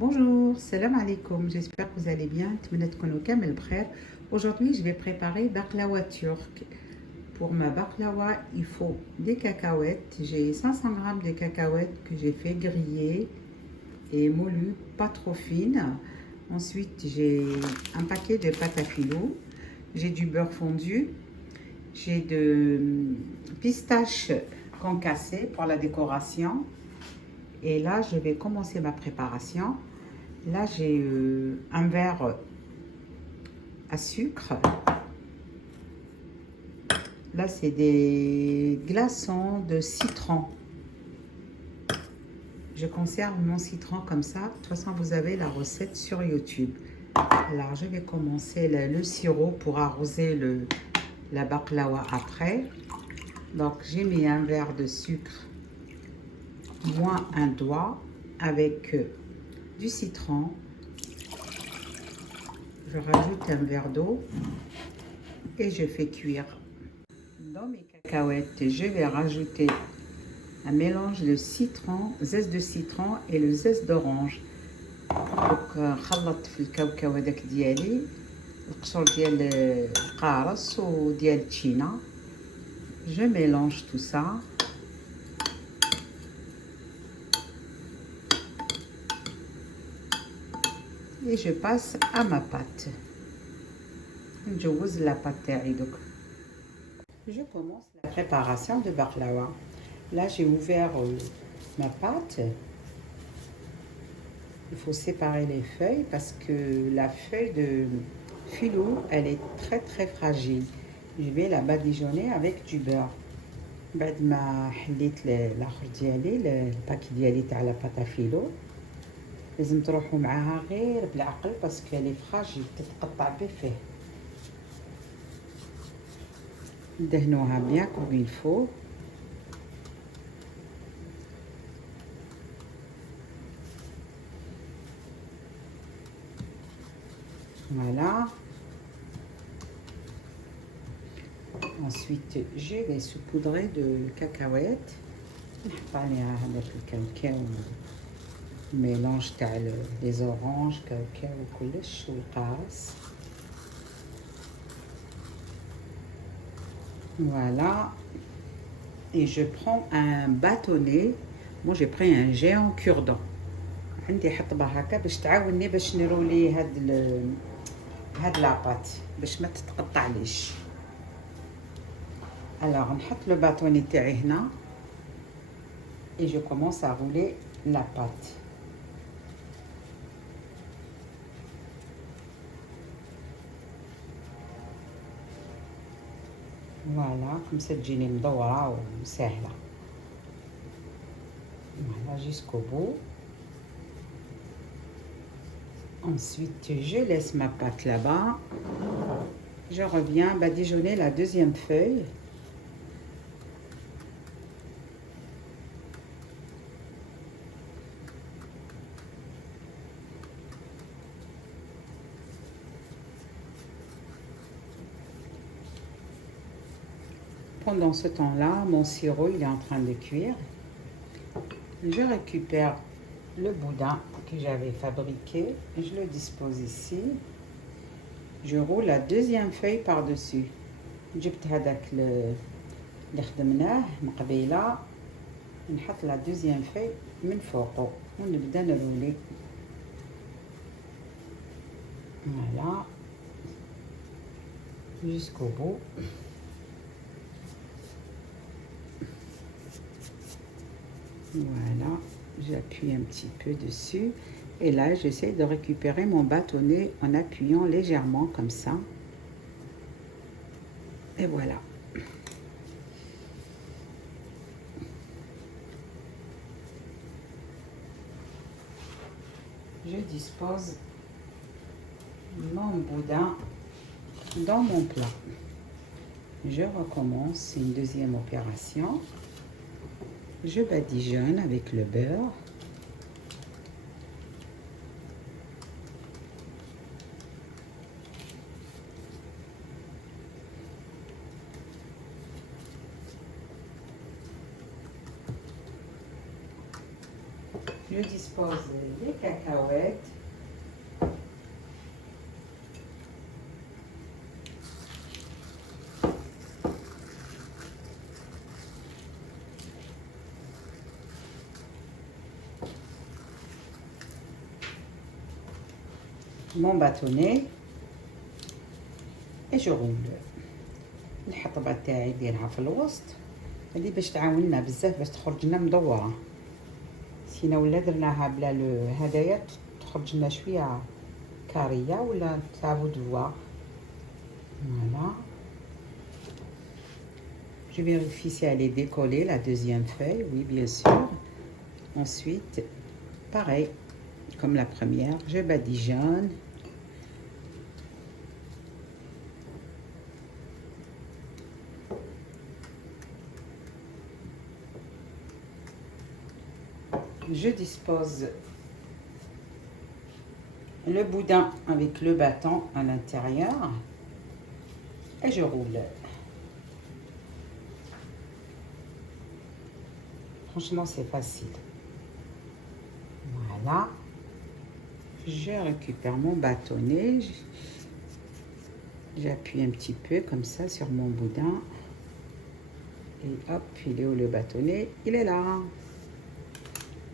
Bonjour, salam alaikum, j'espère que vous allez bien. Tmenat tkounu kamel bkhair. Aujourd'hui, je vais préparer baklawa turc. Pour ma baklawa, il faut des cacahuètes. J'ai 500 grammes de cacahuètes que j'ai fait griller et moulues, pas trop fines. Ensuite, j'ai un paquet de pâte à filou. J'ai du beurre fondu. J'ai de pistaches concassées pour la décoration. Et là, je vais commencer ma préparation. Là, j'ai un verre à sucre. Là, c'est des glaçons de citron. Je conserve mon citron comme ça. De toute façon, vous avez la recette sur YouTube. Alors, je vais commencer le sirop pour arroser la baklawa après. Donc, j'ai mis un verre de sucre, moins un doigt, avec du citron. Je rajoute un verre d'eau et je fais cuire. Dans mes cacahuètes, je vais rajouter un mélange de citron, zeste de citron et le zeste d'orange. Donc خلطت في الكاوكاو هذاك ديالي القشور ديال القارص وديال التشينا. Je mélange tout ça. Et je passe à ma pâte. نجوز la pâte تاعي دوك. Je commence la préparation de baklawa. Là, j'ai ouvert ma pâte. Il faut séparer les feuilles parce que la feuille de filou, elle est très fragile. Je vais la badigeonner avec du beurre. بعد ما حليت الاخر ديالي الباكي ديالي تاع لا باتا فيلو لازم تروحوا معاها غير بالعقل باسكو لي فراجيل تتقطع بفيه. دهنوها بيان كوم il faut. Voilà. Ensuite, je vais saupoudrer de cacahuètes. نحط عليها هذاك الكاوكاو mélange تاع les oranges كاوكاو وكلش والقارص. Voilà. Et je prends un bâtonnet. Moi, j'ai pris un géant cure-dent. عندي حطبة هكا باش تعاوني باش نرولي هاد لاباط باش ما تتقطعليش. Alors, نحط le bâtonnet تاعي هنا et je commence à rouler la pâte. Voilà, comme ça تجيني مدورة وسهلة. Voilà, jusqu'au bout. Ensuite, je laisse ma pâte là-bas. Je reviens badigeonner la deuxième feuille. Pendant ce temps-là, mon sirop il est en train de cuire. Je récupère le boudin que j'avais fabriqué. Je le dispose ici. Je roule la deuxième feuille par-dessus. جبت هذاك اللي خدمناه من قبيله نحط la deuxième feuille من فوقه ونبدا نرولي. Voilà, jusqu'au bout. Voilà, j'appuie un petit peu dessus et là j'essaie de récupérer mon bâtonnet en appuyant légèrement comme ça. Et voilà. Je dispose mon boudin dans mon plat. Je recommence une deuxième opération. Je badigeonne avec le beurre. Je dispose les cacahuètes. mon bâtonnet et je roule. الحطبة تاعي نديرها في الوسط هذه باش تعاوننا بزاف باش تخرج لنا مدوره، سينا ولا درناها بلا هدايا تخرج لنا شويه كاريه ولا تاع فوا. Voilà. Je vérifie si elle est décollée, la deuxième feuille, oui bien sûr. Ensuite, pareil, comme la première, je badigeonne. Je dispose le boudin avec le bâton à l'intérieur et je roule. Franchement, c'est facile. Voilà. Je récupère mon bâtonnet. J'appuie un petit peu comme ça sur mon boudin. Et hop, il est où le bâtonnet? Il est là.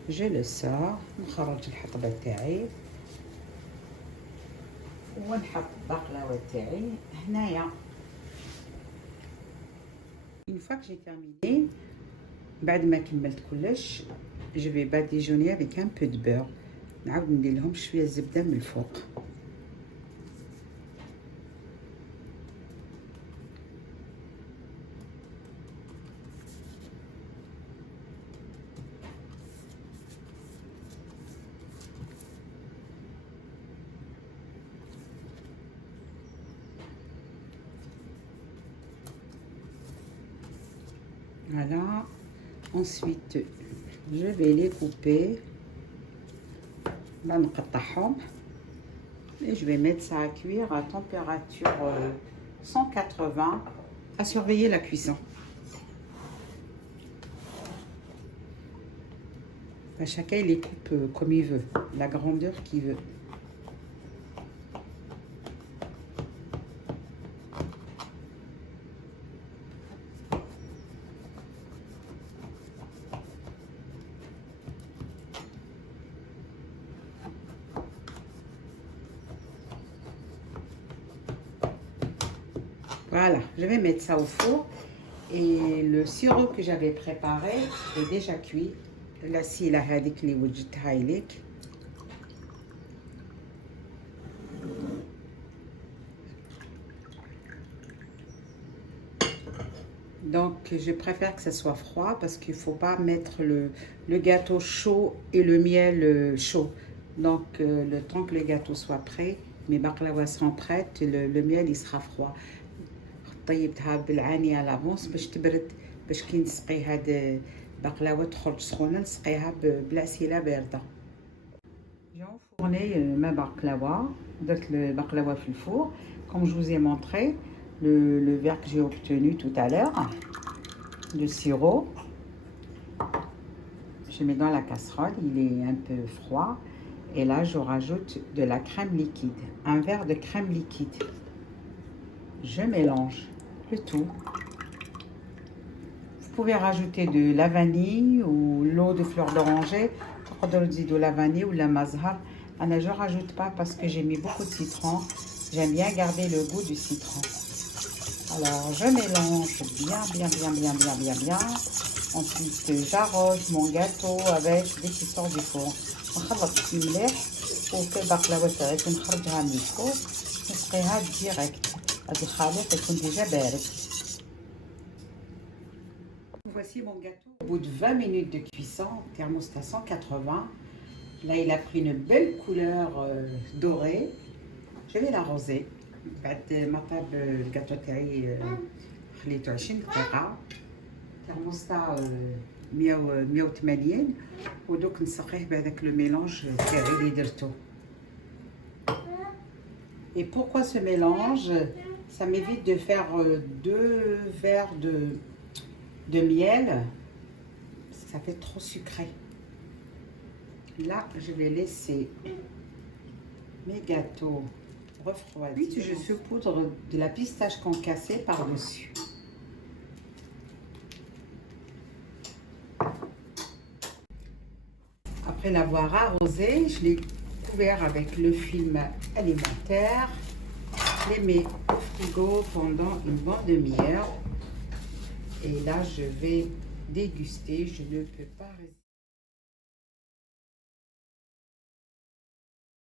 Je le sors. نخرج الحطبة تاعي ونحط البقلاوة تاعي هنايا. Une fois que j'ai terminé, بعد ما كملت كلش je vais badigeonner avec un peu de beurre. نعاود ندير لهم شويه زبده من الفوق. Voilà. Ensuite, je vais les couper. Et je vais mettre ça à cuire à température 180, à surveiller la cuisson. Chacun il les coupe comme il veut, la grandeur qu'il veut. Voilà, je vais mettre ça au four et le sirop que j'avais préparé est déjà cuit. Là, c'est la hadik li wajadtha ilik. Donc, je préfère que ça soit froid parce qu'il ne faut pas mettre le gâteau chaud et le miel chaud. Donc, le temps que le gâteau soit prêt, mes baklawas seront prêtes, le miel il sera froid. طيبتها بالعانية لافونس باش تبرد باش كي نسقي هاد البقلاوه تخرج سخونه نسقيها بالعسيله بارده. J'ai enfourné ma baklawa, درت البقلاوه في الفور comme je vous ai montré le verre que j'ai obtenu tout à l'heure de sirop. Je mets dans la casserole, il est un peu froid et là je rajoute de la crème liquide, un verre de crème liquide. Je mélange le tout. Vous pouvez rajouter de la vanille ou l'eau de fleur d'oranger. تقدروا تزيدوا la vanille ou la mazhar. أنا je rajoute pas parce que j'ai mis beaucoup de citron. J'aime bien garder le goût du citron. Alors je mélange bien. Ensuite j'arrose mon gâteau avec dès qu'il sort du four. نخلط فيه مليح وكل البقلاوه تاعي نخرجها من الفور نسقيها ديريكت. الخليط يكون ديجا بارد. Voici mon gâteau. Au bout de 20 minutes de cuisson, thermostat 180. Là, il a pris une belle couleur dorée. Je vais l'arroser. بعد ما طاب الجاتو تاعي خليته 20 دقيقة. thermostat 180 ودوك نسقيه بهذاك لو ميلونج تاعي اللي درتو. Et pourquoi ce mélange? Ça m'évite de faire 2 verres de miel, parce que ça fait trop sucré. Là, je vais laisser mes gâteaux refroidir. Puis, je saupoudre de la pistache concassée par-dessus. Après l'avoir arrosé, je l'ai couverts avec le film alimentaire. Je les mets au frigo pendant une bonne demi-heure. Et là, je vais déguster. Je ne peux pas résister.